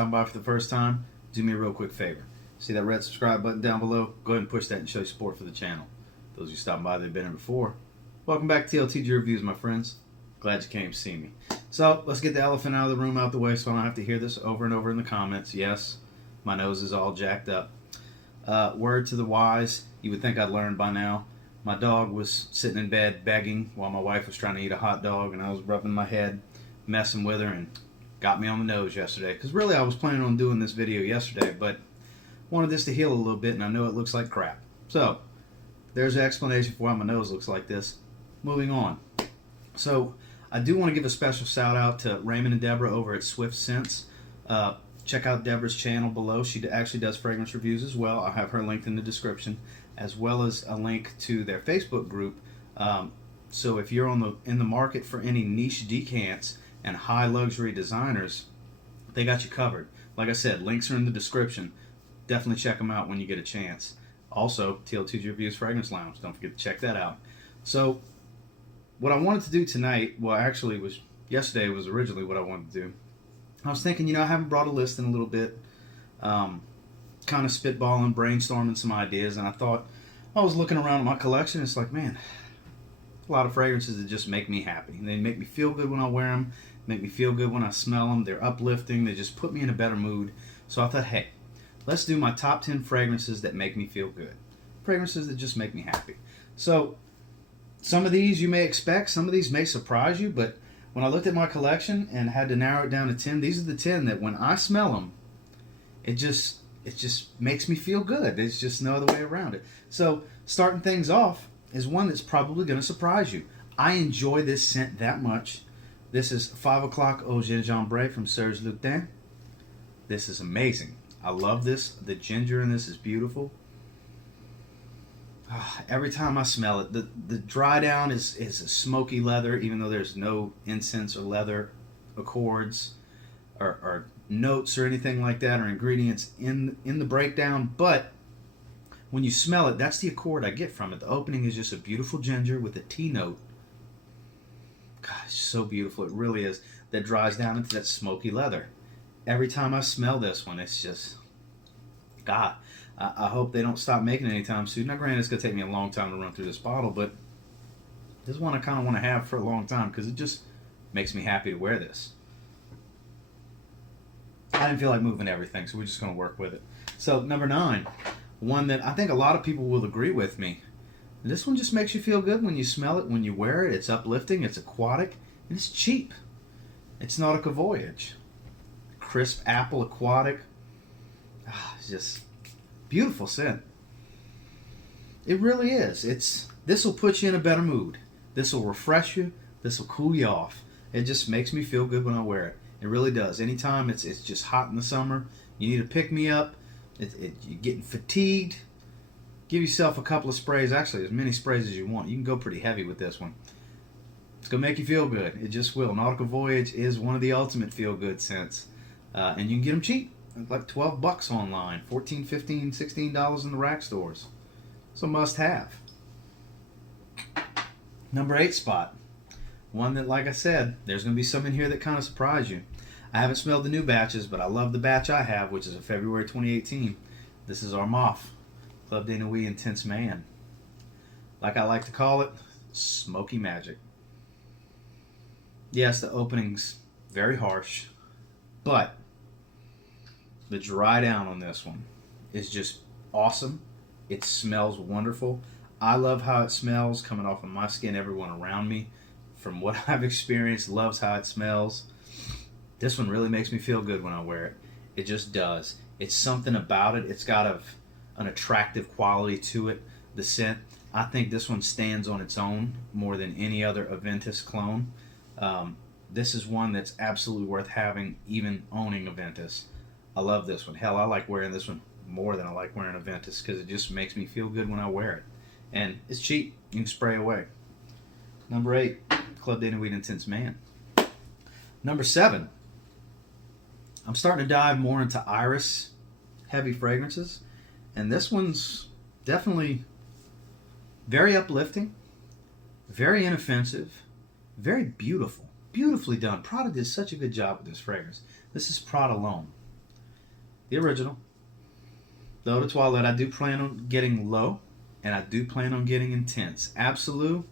stopping by for the first time, do me a real quick favor. See that red subscribe button down below? Go ahead and push that and show support for the channel. Those of you stopping by that have been here before, welcome back to TLTG Reviews, my friends. Glad you came to see me. So let's get the elephant out of the room out the way so I don't have to hear this over and over in the comments. Yes, my nose is all jacked up. Word to the wise, you would think I'd learned by now. My dog was sitting in bed begging while my wife was trying to eat a hot dog, and I was rubbing my head, messing with her, and got me on the nose yesterday. Because really I was planning on doing this video yesterday, but wanted this to heal a little bit, and I know it looks like crap. So there's an explanation for why my nose looks like this. Moving on. So I do want to give a special shout out to Raymond and Deborah over at Swift Scents. Check out Deborah's channel below. She actually does fragrance reviews as well. I'll have her linked in the description, as well as a link to their Facebook group. So if you're in the market for any niche decants and high luxury designers, they got you covered. Like I said, links are in the description. Definitely check them out when you get a chance. Also, TLTG Reviews Fragrance Lounge. Don't forget to check that out. So what I wanted to do tonight, well actually yesterday was originally what I wanted to do. I was thinking, I haven't brought a list in a little bit, kind of spitballing, brainstorming some ideas, and I thought, I was looking around at my collection, it's like, man, a lot of fragrances that just make me happy. They make me feel good when I wear them, make me feel good when I smell them, they're uplifting, they just put me in a better mood. So I thought, hey, let's do my top 10 fragrances that make me feel good. Fragrances that just make me happy. So some of these you may expect, some of these may surprise you, but when I looked at my collection and had to narrow it down to 10, these are the 10 that when I smell them, it just makes me feel good. There's just no other way around it. So starting things off is one that's probably going to surprise you. I enjoy this scent that much. This is 5 o'clock Eau Gingembre from Serge Lutens. This is amazing. I love this. The ginger in this is beautiful. Every time I smell it, the dry down is a smoky leather, even though there's no incense or leather accords or notes or anything like that or ingredients in the breakdown. But when you smell it, that's the accord I get from it. The opening is just a beautiful ginger with a tea note. Gosh, so beautiful. It really is. That dries down into that smoky leather. Every time I smell this one, it's just, God, I hope they don't stop making it anytime soon. Now, granted, it's going to take me a long time to run through this bottle, but this one I kind of want to have for a long time because it just makes me happy to wear this. I didn't feel like moving everything, so we're just going to work with it. So, number 9, one that I think a lot of people will agree with me. This one just makes you feel good when you smell it, when you wear it. It's uplifting, it's aquatic, and it's cheap. It's Nautica Voyage. Crisp apple aquatic. It's just beautiful scent. It really is. This will put you in a better mood. This will refresh you. This will cool you off. It just makes me feel good when I wear it. It really does. Anytime it's just hot in the summer, you need to pick me up. You're getting fatigued. Give yourself a couple of sprays. Actually, as many sprays as you want. You can go pretty heavy with this one. It's going to make you feel good. It just will. Nautica Voyage is one of the ultimate feel-good scents. And you can get them cheap. Like $12 online, $14, $15, $16 in the rack stores. It's a must-have. Number 8 spot. One that, like I said, there's going to be some in here that kind of surprise you. I haven't smelled the new batches, but I love the batch I have, which is a February 2018. This is Homme, Club de Nuit Intense Man. Like I like to call it, smoky magic. Yes, the opening's very harsh, but the dry down on this one is just awesome. It smells wonderful. I love how it smells coming off of my skin. Everyone around me, from what I've experienced, loves how it smells. This one really makes me feel good when I wear it. It just does. It's something about it. It's got an attractive quality to it. The scent, I think this one stands on its own more than any other Invictus clone. This is one that's absolutely worth having, even owning Invictus. I love this one. Hell, I like wearing this one more than I like wearing Invictus because it just makes me feel good when I wear it. And it's cheap. You can spray away. Number 8, Club de Nuit Intense Man. Number 7, I'm starting to dive more into iris heavy fragrances. And this one's definitely very uplifting, very inoffensive, very beautiful. Beautifully done. Prada did such a good job with this fragrance. This is Prada L'Homme. The original. The Eau de Toilette, I do plan on getting low, and I do plan on getting intense. Absolute,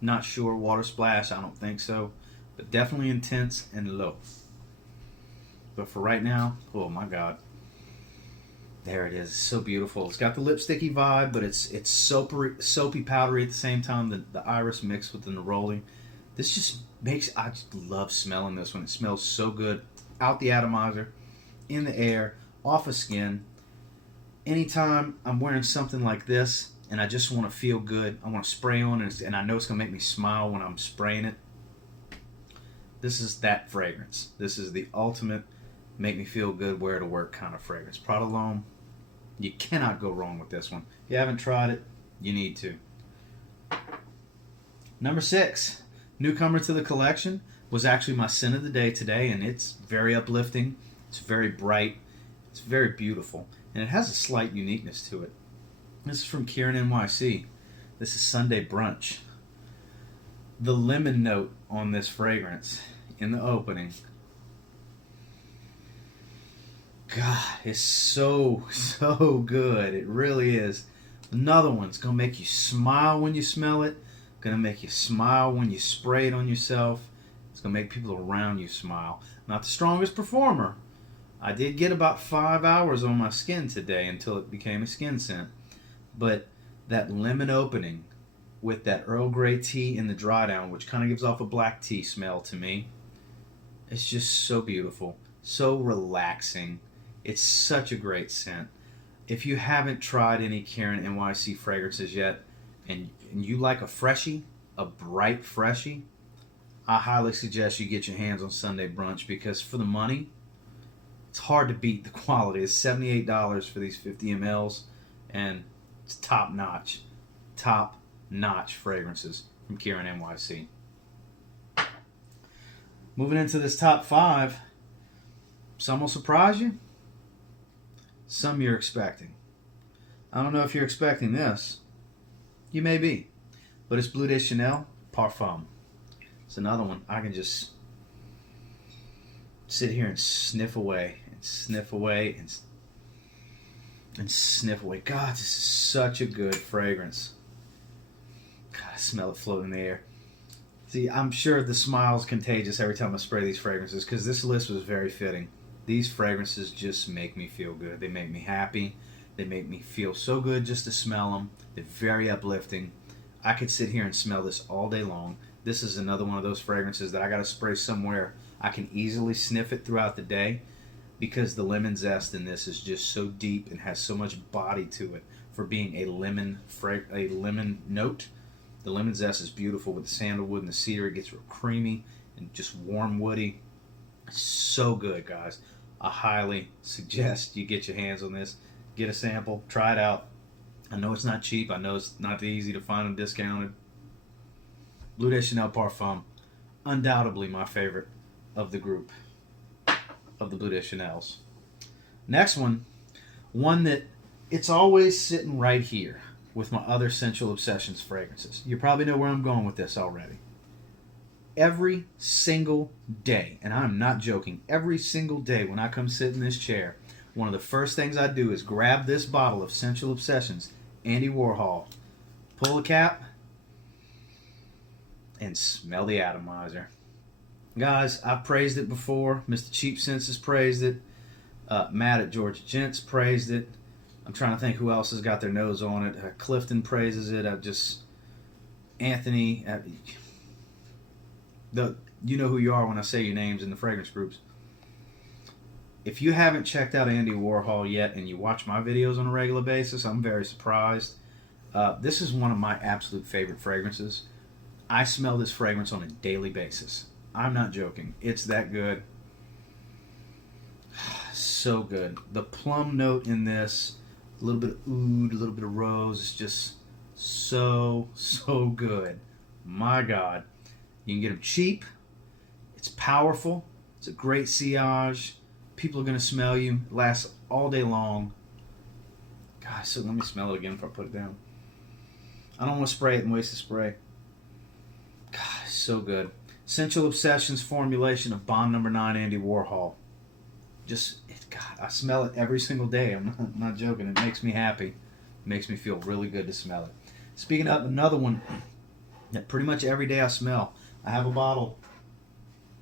not sure. Water Splash, I don't think so. But definitely intense and low. But for right now, oh my God. There it is. It's so beautiful. It's got the lipsticky vibe, but it's soapy, powdery at the same time. The iris mixed with the neroli. This just makes, I just love smelling this one. It smells so good. Out the atomizer, in the air, off of skin. Anytime I'm wearing something like this and I just want to feel good, I want to spray on it, and I know it's going to make me smile when I'm spraying it. This is that fragrance. This is the ultimate make me feel good, wear to work kind of fragrance. Prada L'Homme, you cannot go wrong with this one. If you haven't tried it, you need to. Number 6, newcomer to the collection, was actually my scent of the day today, and it's very uplifting. It's very bright. It's very beautiful, and it has a slight uniqueness to it. This is from Kieran NYC. This is Sunday Brunch. The lemon note on this fragrance in the opening, God, it's so good. It really is. Another one's going to make you smile when you smell it. Going to make you smile when you spray it on yourself. It's going to make people around you smile. Not the strongest performer. I did get about 5 hours on my skin today until it became a skin scent. But that lemon opening with that Earl Grey tea in the dry down, which kind of gives off a black tea smell to me, it's just so beautiful. So relaxing. It's such a great scent. If you haven't tried any Kieran NYC fragrances yet, and you like a freshie, a bright freshie, I highly suggest you get your hands on Sunday Brunch, because for the money, it's hard to beat the quality. It's $78 for these 50 mLs, and it's top notch fragrances from Kieran NYC. Moving into this top 5, some will surprise you. Some you're expecting. I don't know if you're expecting this. You may be. But it's Bleu de Chanel Parfum. It's another one I can just sit here and sniff away and sniff away and sniff away. God, this is such a good fragrance. God, I smell it floating in the air. See, I'm sure the smile's contagious every time I spray these fragrances, because this list was very fitting. These fragrances just make me feel good. They make me happy. They make me feel so good just to smell them. They're very uplifting. I could sit here and smell this all day long. This is another one of those fragrances that I got to spray somewhere I can easily sniff it throughout the day, because the lemon zest in this is just so deep and has so much body to it for being a lemon note. The lemon zest is beautiful with the sandalwood and the cedar. It gets real creamy and just warm woody. It's so good, guys. I highly suggest you get your hands on this. Get a sample. Try it out. I know it's not cheap. I know it's not easy to find them discounted. Bleu de Chanel Parfum. Undoubtedly my favorite of the group of the Bleu de Chanels. Next one that it's always sitting right here with my other Sensual Obsessions fragrances. You probably know where I'm going with this already. Every single day, and I'm not joking, every single day when I come sit in this chair, one of the first things I do is grab this bottle of Sensual Obsessions, Andy Warhol, pull the cap, and smell the atomizer. Guys, I've praised it before. Mr. Cheap Sense has praised it. Matt at Georgia Gents praised it. I'm trying to think who else has got their nose on it. Clifton praises it. Anthony. You know who you are when I say your names in the fragrance groups. If you haven't checked out Andy Warhol yet and you watch my videos on a regular basis, I'm very surprised. This is one of my absolute favorite fragrances. I smell this fragrance on a daily basis. I'm not joking. It's that good. So good. The plum note in this, a little bit of oud, a little bit of rose, it's just so good. My God. You can get them cheap. It's powerful. It's a great sillage. People are going to smell you. It lasts all day long. God, so let me smell it again before I put it down. I don't want to spray it and waste the spray. God, so good. Sensual Obsessions formulation of Bond No. 9 Andy Warhol. God, I smell it every single day. I'm not joking. It makes me happy. It makes me feel really good to smell it. Speaking of another one that pretty much every day I smell, I have a bottle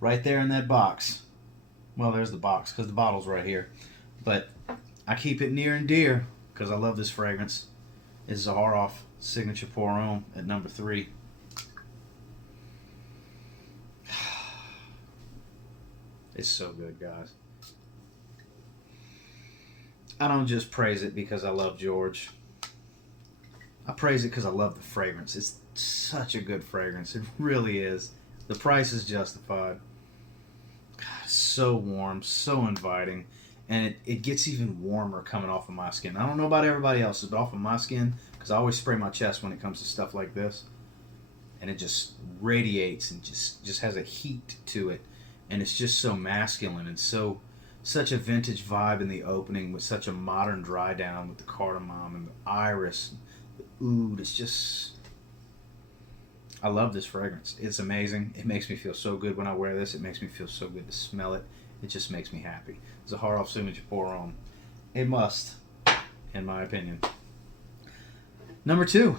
right there in that box. Well, there's the box because the bottle's right here. But I keep it near and dear because I love this fragrance. It's Zaharoff Signature Pour Homme at number 3. It's so good, guys. I don't just praise it because I love George. I praise it because I love the fragrance. It's such a good fragrance. It really is. The price is justified. God, it's so warm, so inviting. And it gets even warmer coming off of my skin. I don't know about everybody else's, but off of my skin, because I always spray my chest when it comes to stuff like this. And it just radiates and just has a heat to it. And it's just so masculine and such a vintage vibe in the opening with such a modern dry down with the cardamom and the iris, the oud. It's just, I love this fragrance. It's amazing. It makes me feel so good when I wear this. It makes me feel so good to smell it. It just makes me happy. Zaharoff Signature Pour Homme. A must, in my opinion. Number 2.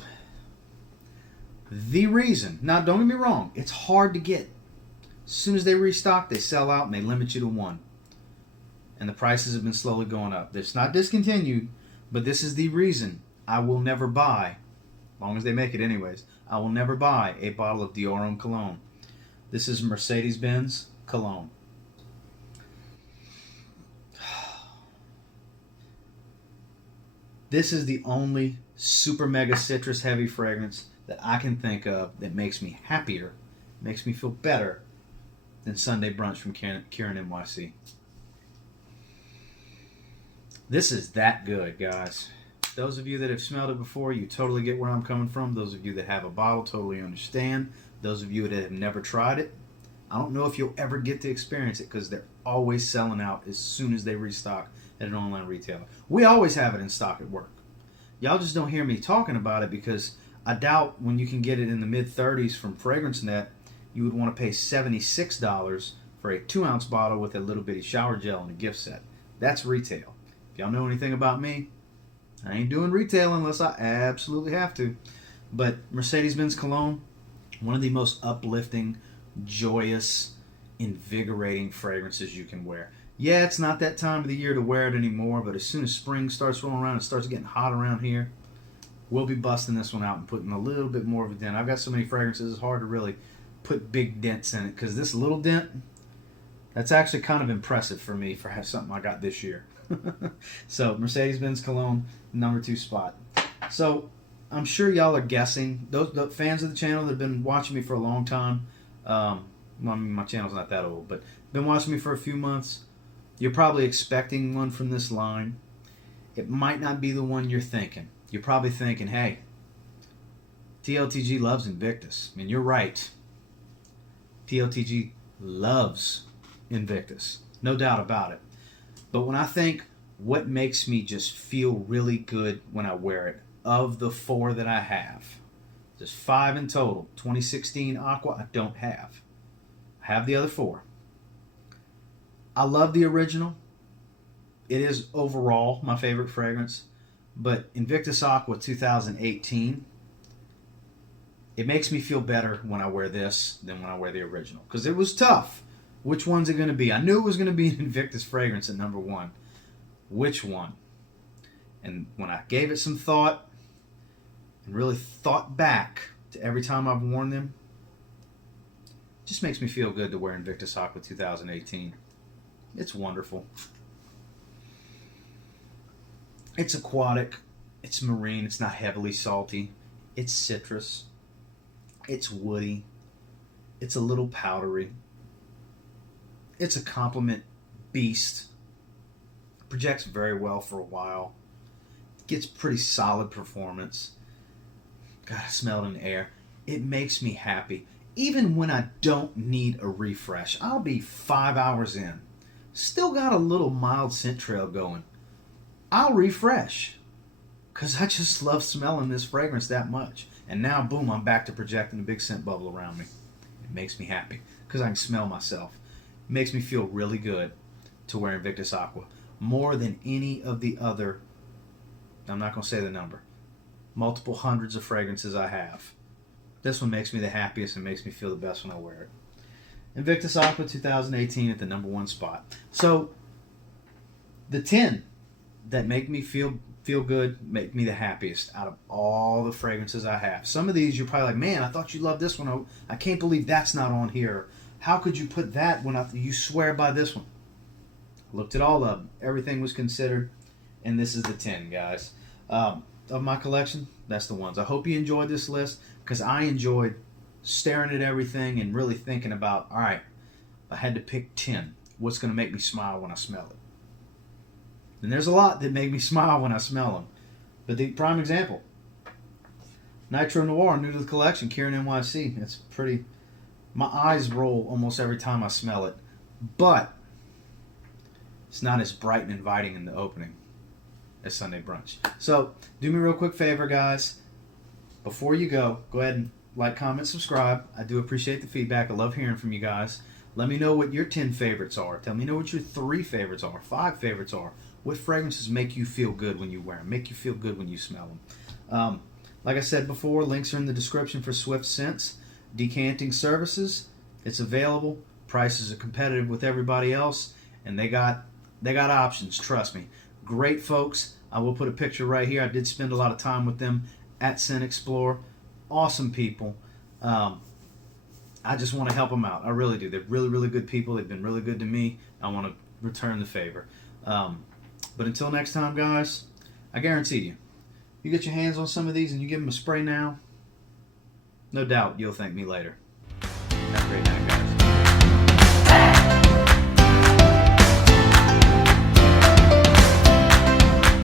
The Reason. Now, don't get me wrong. It's hard to get. As soon as they restock, they sell out and they limit you to one. And the prices have been slowly going up. It's not discontinued, but this is the reason I will never buy, as long as they make it anyways, I will never buy a bottle of Dior Homme Cologne. This is Mercedes-Benz Cologne. This is the only super mega citrus heavy fragrance that I can think of that makes me happier, makes me feel better than Sunday Brunch from Kieran NYC. This is that good, guys. Those of you that have smelled it before, you totally get where I'm coming from. Those of you that have a bottle totally understand. Those of you that have never tried it, I don't know if you'll ever get to experience it because they're always selling out as soon as they restock at an online retailer. We always have it in stock at work. Y'all just don't hear me talking about it because I doubt when you can get it in the mid-30s from FragranceNet, you would want to pay $76 for a 2-ounce bottle with a little bitty shower gel and a gift set. That's retail. If y'all know anything about me, I ain't doing retail unless I absolutely have to. But Mercedes-Benz Cologne, one of the most uplifting, joyous, invigorating fragrances you can wear. Yeah, it's not that time of the year to wear it anymore, but as soon as spring starts rolling around and starts getting hot around here, we'll be busting this one out and putting a little bit more of a dent. I've got so many fragrances, it's hard to really put big dents in it because this little dent, that's actually kind of impressive for me for something I got this year. So, Mercedes-Benz Cologne, number 2 spot. So, I'm sure y'all are guessing. Those fans of the channel that have been watching me for a long time, well, I mean, my channel's not that old, but been watching me for a few months, you're probably expecting one from this line. It might not be the one you're thinking. You're probably thinking, hey, TLTG loves Invictus. I mean, you're right. TLTG loves Invictus. No doubt about it. But when I think what makes me just feel really good when I wear it, of the 4 that I have, there's 5 in total. 2016 Aqua I don't have. I have the other 4. I love the original. It is overall my favorite fragrance. But Invictus Aqua 2018, it makes me feel better when I wear this than when I wear the original. Because it was tough. Which one's it going to be? I knew it was going to be an Invictus fragrance at number 1. Which one? And when I gave it some thought and really thought back to every time I've worn them, it just makes me feel good to wear Invictus Aqua 2018. It's wonderful. It's aquatic. It's marine. It's not heavily salty. It's citrus. It's woody. It's a little powdery. It's a compliment beast. Projects very well for a while. Gets pretty solid performance. God, I smell it in the air. It makes me happy. Even when I don't need a refresh. I'll be 5 hours in. Still got a little mild scent trail going. I'll refresh. Because I just love smelling this fragrance that much. And now, boom, I'm back to projecting a big scent bubble around me. It makes me happy. Because I can smell myself. It makes me feel really good to wear Invictus Aqua. More than any of the other, I'm not going to say the number, multiple hundreds of fragrances I have. This one makes me the happiest and makes me feel the best when I wear it. Invictus Aqua 2018 at the #1 spot. So, the 10 that make me feel good, make me the happiest out of all the fragrances I have. Some of these you're probably like, man, I thought you loved this one. I can't believe that's not on here. How could you put that when you swear by this one? Looked at all of them. Everything was considered, and this is the 10, guys. Of my collection, that's the ones. I hope you enjoyed this list, because I enjoyed staring at everything and really thinking about, all right, I had to pick 10. What's going to make me smile when I smell it? And there's a lot that make me smile when I smell them. But the prime example, Nitro Noir, new to the collection, Kieran NYC. It's pretty, my eyes roll almost every time I smell it. But it's not as bright and inviting in the opening as Sunday Brunch. So, do me a real quick favor, guys. Before you go ahead and like, comment, subscribe. I do appreciate the feedback. I love hearing from you guys. Let me know what your 10 favorites are. Tell me what your 3 favorites are, 5 favorites are. What fragrances make you feel good when you wear them? Make you feel good when you smell them? Like I said before, links are in the description for Swift Scents decanting services. It's available. Prices are competitive with everybody else, and they got options. Trust me, great folks. I will put a picture right here. I did spend a lot of time with them at Scent Explore. Awesome people. I just want to help them out. I really do. They're really, really good people. They've been really good to me. I want to return the favor. But until next time, guys, I guarantee you get your hands on some of these and you give them a spray now, no doubt you'll thank me later. Have a great night, guys.